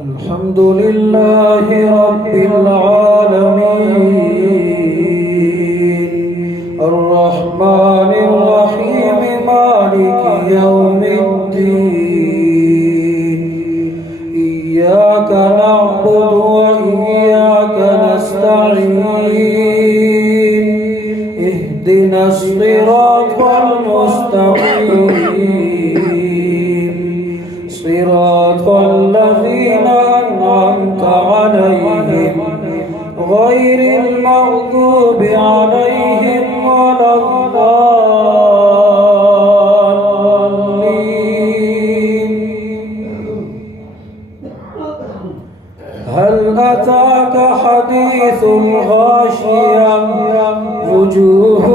الحمد لله رب العالمين الرحمن الرحيم مالك يوم الدين إياك نعبد وإياك نستعين اهدنا الصراط المستقيم صراط الذين أنعمت عليهم غير المغضوب عليهم ولا الضالين. هل أتاك حديث الغاشية وجوه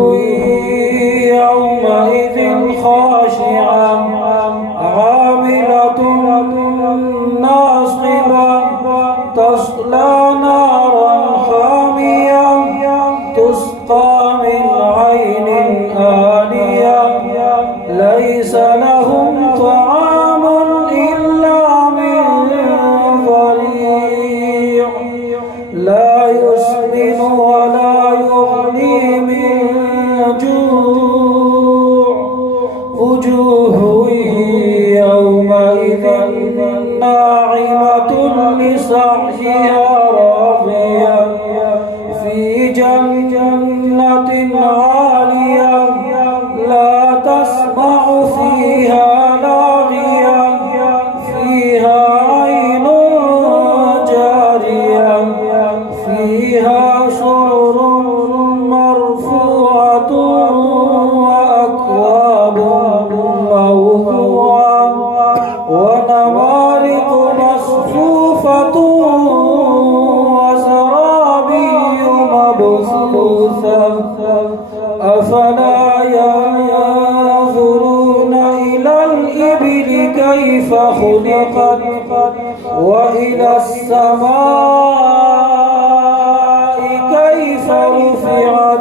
يومئذ خاشعة عاملة ناصبة تصلى نارا حامية تسقى من عين آنية ليس لهم طعام إلا من ضريع لا يسمن ولا يغني من جوع وجوه يومئذ ناعمة لسعيها راضية في جنة عالية لا تسمع فيها لاغية فيها عين جارية فيها سرر مرفوعة وأكواب موضوعة ونمارق مصفوفة وزرابي مبثوثة أفلا ينظرون إلى الإبل كيف خلقت وإلى السماء كيف رفعت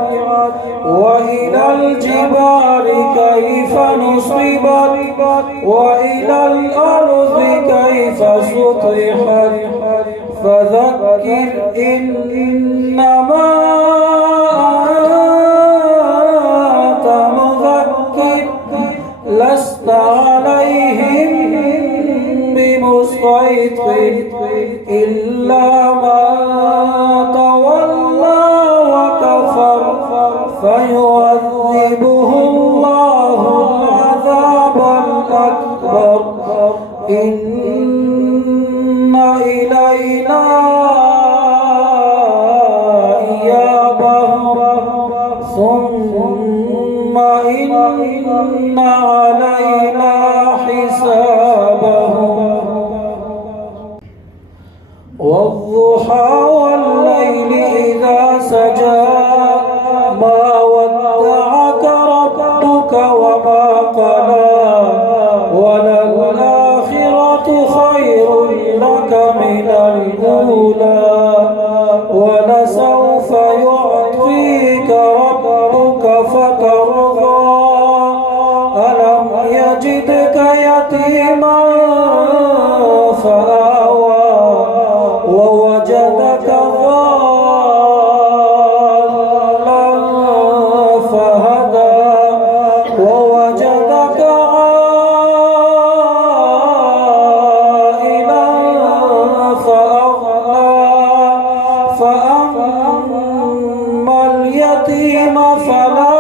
وإلى الجبال كيف نصبت وإلى الأرض كيف سطحت فذكر إنما أنت مذكر لست عليهم بمسيطر إلا من تولى وكفر فيعذبه الله العذاب الأكبر إن إلينا إيابهم ثم إن علينا حسابهم والضحى والليل إذا سجى ما ودعك ربك وما قلى وللآخرة خير لك من الأولى ولسوف يعطيك ربك فترضى ألم يجدك يتيما فآوى ووجدك ضالا فهدى ووجدك عائلا فأغنى فأما اليتيم فلا